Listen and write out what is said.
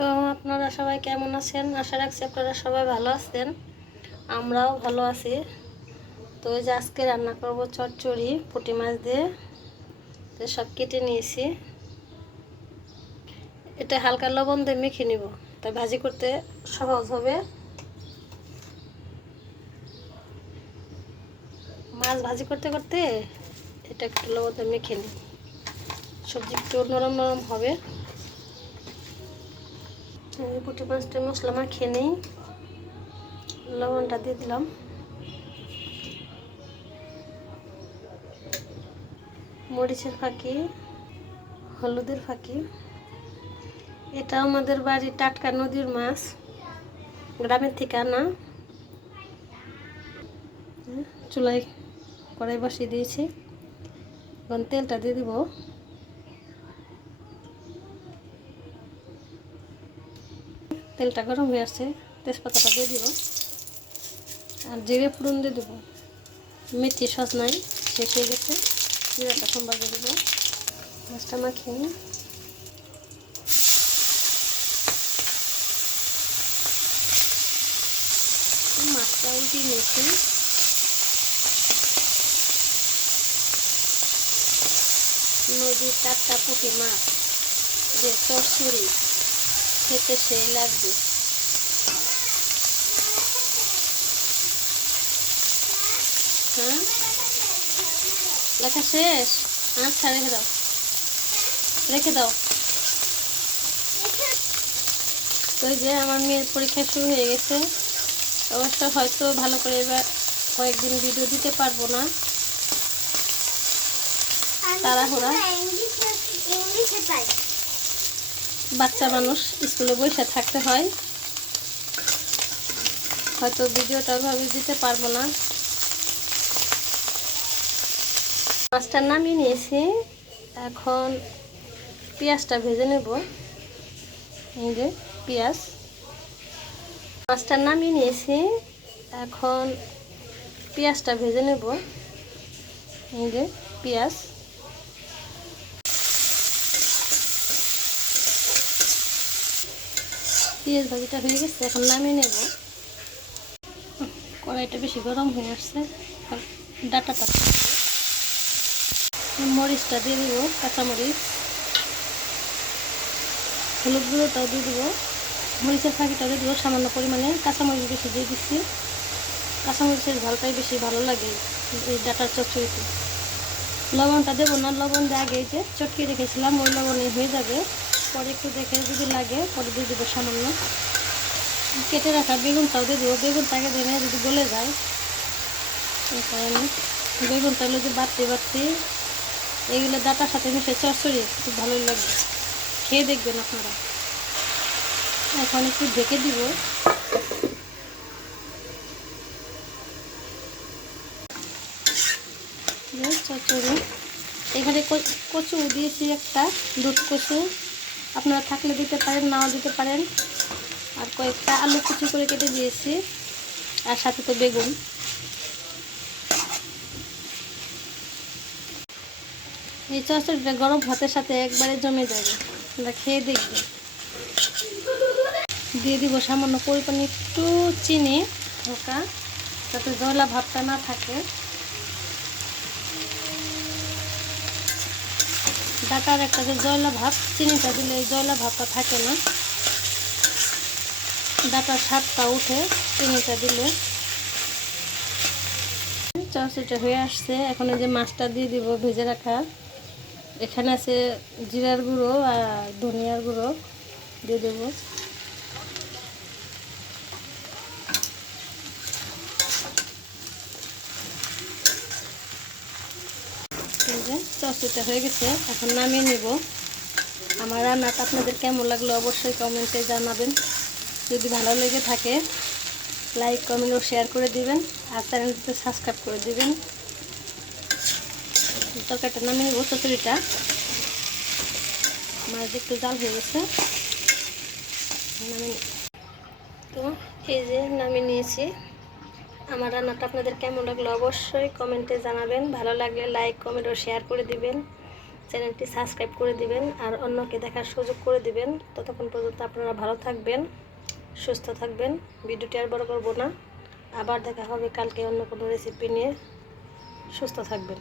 তো আপনারা সবাই কেমন আছেন? আশা রাখছি আপনারা সবাই ভালো আছেন। আমরাও ভালো আছি। তো এই যে আজকে রান্না করব চচ্চড়ি পুঁটি মাছ দিয়ে। তো সব কেটে নিয়েছি। এটা হালকা লবণ দিয়ে মেখে নিব, তাই ভাজি করতে সহজ হবে। মাছ ভাজি করতে করতে এটা একটু লবণ দিয়ে মেখে নিই, সবজি একটু নরম নরম হবে। পুঁটি মাছটা মশলা মাখিয়ে নিই, লবণটা দিয়ে দিলাম, মরিচের ফাঁকি, হলুদের ফাঁকি। এটা আমাদের বাড়ির টাটকা নদীর মাছ, গ্রামের থেকে আনা। চুলায় কড়াই বসিয়ে দিয়েছি, এখন তেলটা দিয়ে দিব। তেলটা গরম হয়ে আসছে, তেজপাতাটা দিয়ে দিব আর জিরে ফোড়ন দিয়ে দেবো। মেথি সজনাই শেষ হয়ে গেছে, জিরাটা সম্বার দিয়ে দেবো। মাছটা মাখিয়ে নিই। মাছটা উল্টিয়ে নিয়েছি। নদীর টাটকা পুঁটি মাছ যে চচ্চড়ি খেতে সেই লাগবে। হ্যাঁ, লেখা শেষ? আচ্ছা, রেখে দাও, রেখে দাও। তো এই যে আমার মেয়ের পরীক্ষা শুরু হয়ে গেছে। অবশ্য হয়তো ভালো করে এবার কয়েকদিন ভিডিও দিতে পারবো না, তাড়াহুড়া। বাচ্চা মানুষ, স্কুলে বসে থাকতে হয়, হয়তো ভিডিওটা ওইভাবে দিতে পারবো না। মাছটা নামিয়ে নিয়েছি, এখন পেঁয়াজটা ভেজে নেব। এই যে পেঁয়াজ, মাছটা নামিয়ে নিয়েছি, এখন পেঁয়াজটা ভেজে নেব। এই যে পেঁয়াজ, পেঁয়াজ ভাজিটা হয়ে গেছে, এখন নামিয়ে নেব। কড়াইটা বেশি গরম হয়ে আসছে, ডাটাটা মরিচটা দিয়ে দিব, কাঁচামরিচ, হলুদ গুঁড়োটাও দিয়ে দিব, মরিচের ফাঁকিটা দিয়ে দিব সামান্য পরিমাণে, কাঁচামরিচ বেশি দিয়ে দিচ্ছি। কাঁচামরিচের ঝালটাই বেশি ভালো লাগে এই ডাটার চচ্চড়িতে। লবণটা দেবো না, লবণ দিয়ে আগে যে চটকে রেখেছিলাম ওই লবণে হয়ে যাবে। পরে একটু দেখে যদি লাগে পরে দিয়ে দেবো সামান্য। কেটে রাখা বেগুনটাও দিয়ে দেবো, বেগুনটাকে দেবে যদি গলে যায়। এই কারণে বেগুনটা হলো যে বাড়তে বাড়তে এইগুলো ডাটার সাথে মিশে চচ্চড়ি খুব ভালোই লাগবে, খেয়ে দেখবেন আপনারা। এখন একটু ঢেকে দিব। চচ্চড়ি এখানে কচু দিয়েছি, একটা দুধ কচু, আপনারা থাকলে দিতে পারেন, নাও দিতে পারেন। আর কয়েকটা আলু কুচি করে কেটে দিয়েছি, আর সাথে তো বেগুন। এই চচ্চড়িটা গরম ভাতের সাথে একবারে জমে যাবে, আমরা খেয়ে দেখব। দিয়ে দিব সামান্য পরিমাণে একটু চিনি হালকা, যাতে জয়লা ভাবটা না থাকে। ডাটার একটা যে জয়লা ভাব, চিনিটা দিলে এই জয়লা ভাবটা থাকে না, ডাটার স্বাদটা উঠে চিনিটা দিলে। চচ্চড়িটা হয়ে আসছে, এখন এই যে মাছটা দিয়ে দিব ভেজে রাখা। এখানে আছে জিরার গুঁড়ো আর ধনিয়ার গুঁড়ো দিয়ে দেবো। এই যে চচ্চড়িটা হয়ে গেছে, এখন নামিয়ে নেব। আমার রান্নাটা আপনাদের কেমন লাগলো অবশ্যই কমেন্টে জানাবেন। যদি ভালো লেগে থাকে লাইক কমেন্ট ও শেয়ার করে দিবেন, আর চ্যানেলটিতে সাবস্ক্রাইব করে দিবেন। তরকারিটা নামিয়ে নেব, চচ্চড়িটা মাছ একটু জাল হয়ে গেছে, নামিয়ে নেব। তো এই যে নামিয়ে নিয়েছি। আমার রান্নাটা আপনাদের কেমন লাগলো অবশ্যই কমেন্টে জানাবেন। ভালো লাগলে লাইক কমেন্ট ও শেয়ার করে দিবেন। চ্যানেলটি সাবস্ক্রাইব করে দিবেন আর অন্যকে দেখার সুযোগ করে দিবেন। ততক্ষণ পর্যন্ত আপনারা ভালো থাকবেন, সুস্থ থাকবেন। ভিডিওটি আর বড় করব না, আবার দেখা হবে কালকে অন্য কোনো রেসিপি নিয়ে। সুস্থ থাকবেন।